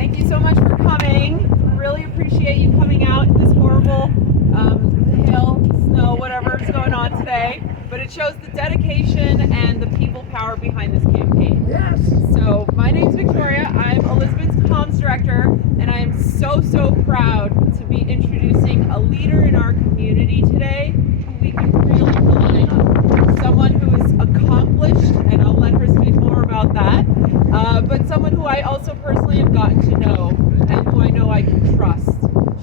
Thank you so much for coming. Really appreciate you coming out in this horrible hail, snow, whatever is going on today. But it shows the dedication and the people power behind this campaign. Yes. So my name's Victoria. I'm Elizabeth's comms director, and I am so proud to be introducing a leader in our community today who we can really rely on. Someone who is accomplished, and I'll let her speak more about that. But someone who I also personally have gotten to know and who I know I can trust.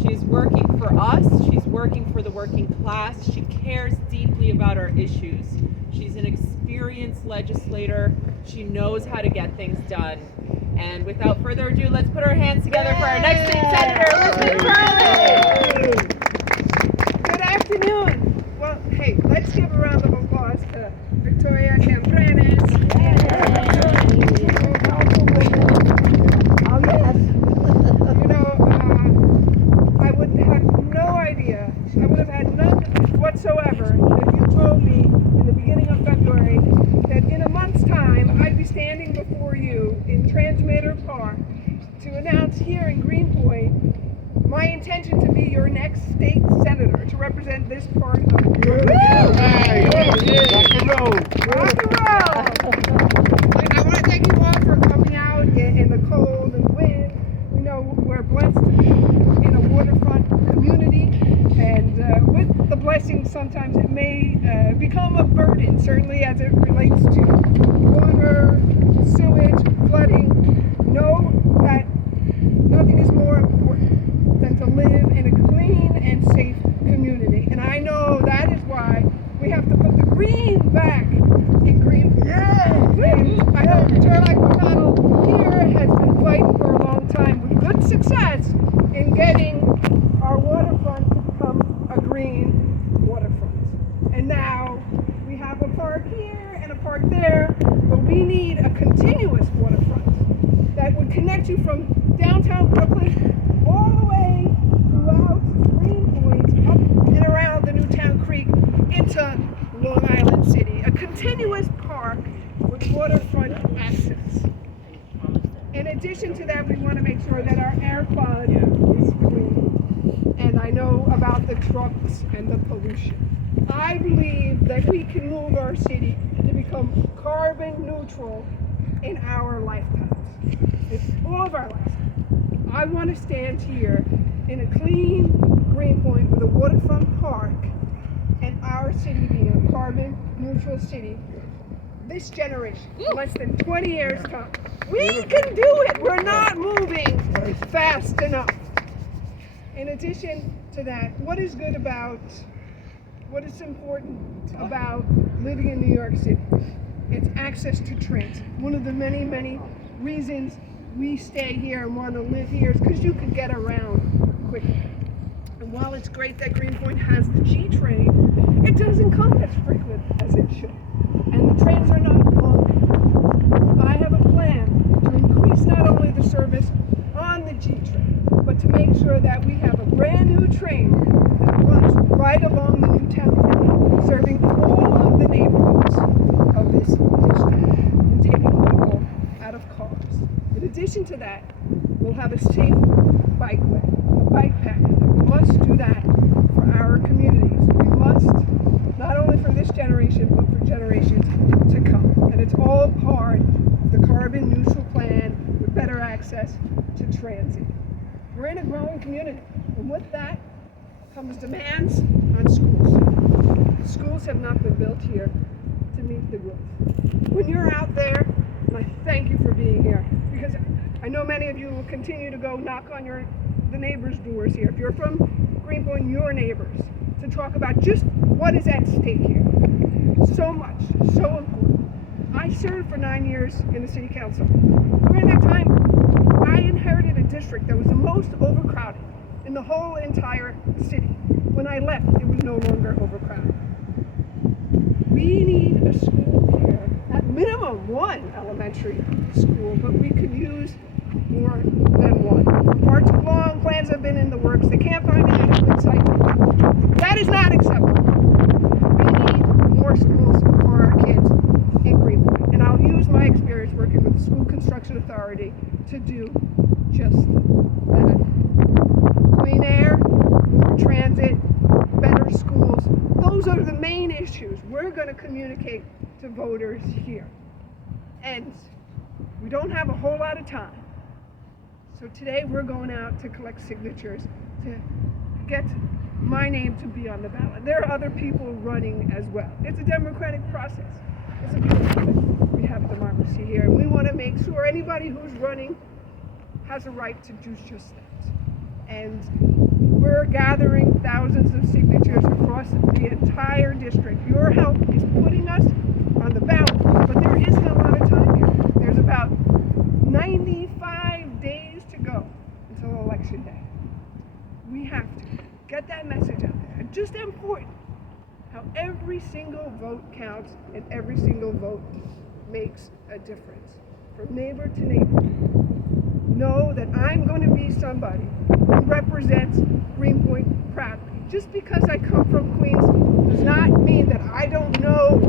She's working for us, she's working for the working class, she cares deeply about our issues. She's an experienced legislator, she knows how to get things done. And without further ado, let's put our hands together for our next state senator, Elizabeth Crowley! Good afternoon. Well, hey, let's give a round of applause to Victoria Cambranes. Oh, yes. You know, I would have no idea, I would have had none whatsoever if you told me in the beginning of February that in a month's time I'd be standing before you in Transmitter Park to announce here in Greenpoint my intention to be your next state senator to represent this part of your Rock and roll. Rock and roll! I want to thank you all for coming out in the cold and wind. We know we're blessed to be in a waterfront community, and with the blessings, sometimes it may become a burden, certainly as it relates to water, sewage, flooding. Know that nothing is more important than to live in a clean and safe community. And I know that is why we have to put the green back in Greenpoint. Yeah. I know Crowley McConnell here has been fighting for a long time with good success in getting our waterfront to become a green waterfront. And now we have a park here and a park there, but we need a continuous waterfront that would connect you from downtown Brooklyn all the way throughout Greenpoint, up and around the Newtown Creek into Long Island City. A continuous park with waterfront access. In addition to that, we want to make sure that our air quality is clean. And I know about the trucks and the pollution. I believe that we can move our city to become carbon neutral in our lifetimes. In all of our lifetimes. I want to stand here in a clean Greenpoint with a waterfront park and our city being a carbon neutral city. This generation, less than 20 years time. We can do it. We're not moving fast enough. In addition to that, what is important about living in New York City? It's access to transit. One of the many reasons we stay here and want to live here is because you can get around quickly. And while it's great that Greenpoint has the G train, it doesn't come as frequent as it should. And the trains are not long. I have a plan to increase not only the service on the G train, but to make sure that we have a brand new train that runs right along the Newtown Creek, serving all of the neighborhoods of this district and taking people out of cars. In addition to that, we'll have a safe bikeway, a bike path. We must do that for our communities. We must, not only for this generation, but for generations to come. And it's all part of the carbon neutral plan with better access to transit. We're in a growing community, and with that comes demands on schools. Schools have not been built here to meet the growth. When you're out there, and I thank you for being here, because I know many of you will continue to go knock on the neighbors' doors here. If you're from Greenpoint, your neighbors, to talk about just what is at stake here. So much, so important. I served for 9 years in the city council. During that time, I inherited a district that was the most overcrowded in the whole entire city. When I left, it was no longer overcrowded. We need a school here, at minimum one elementary school, but we could use more than one. For far too long, plans have been in the works. They can't find an adequate site. That is not acceptable. We need more schools for our kids in Greenpoint. And I'll use my experience working with the School Construction Authority to do just that. Clean air, more transit, better schools. Those are the main issues we're going to communicate to voters here. And we don't have a whole lot of time. So today we're going out to collect signatures to get my name to be on the ballot. There are other people running as well. It's a democratic process. It's a beautiful thing. We have a democracy here, and we want to make sure anybody who's running has a right to do just that. And we're gathering thousands of signatures across the entire district. Your help is putting us on the ballot, but there isn't a lot of time here. There's about 95 days to go until Election Day. We have to get that message out there. And just important how every single vote counts and every single vote makes a difference. From neighbor to neighbor. Know that I'm going to be somebody who represents Greenpoint proudly. Just because I come from Queens does not mean that I don't know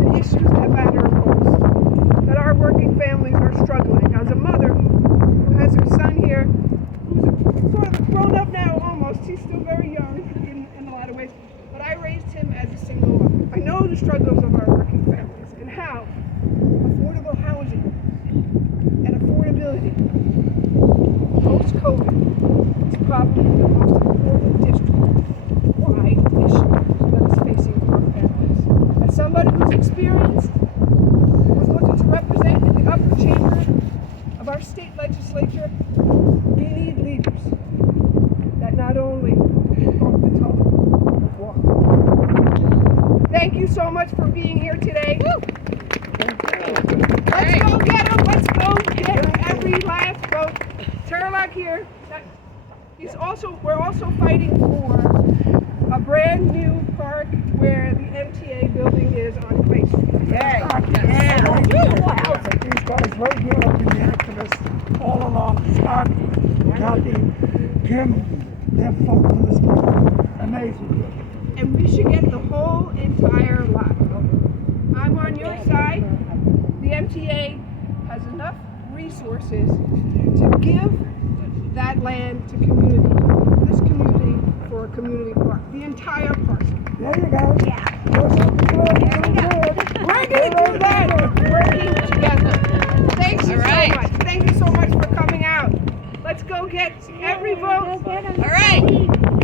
the issues that matter most. That our working families are struggling. As a mother who has her son here, who's sort of grown up now almost, he's still very young in a lot of ways, but I raised him as a single mother. I know the struggles of our working families and how affordable housing and affordability post-COVID is probably the most important district-wide issue that is facing our families. As somebody who's experienced, who's looking to represent in the upper chamber of our state legislature, we need leaders that not only walk the talk, but walk. Thank you so much for being here today. Let's go get them. Let's go get every last vote. Turlock here. We're also fighting for a brand new park where the MTA building is on Clay Street. These guys right here have been the activists all along. Scott, Kathy, Kim, they're fighting for this place. Amazing. And we should get the whole entire lot. I'm on your side. The MTA has enough resources to give that land to community, this community for a community park, the entire parcel. There you go. Yeah. We're We're going to do that working together. Thank you so much. Thank you so much for coming out. Let's go get every vote. All right.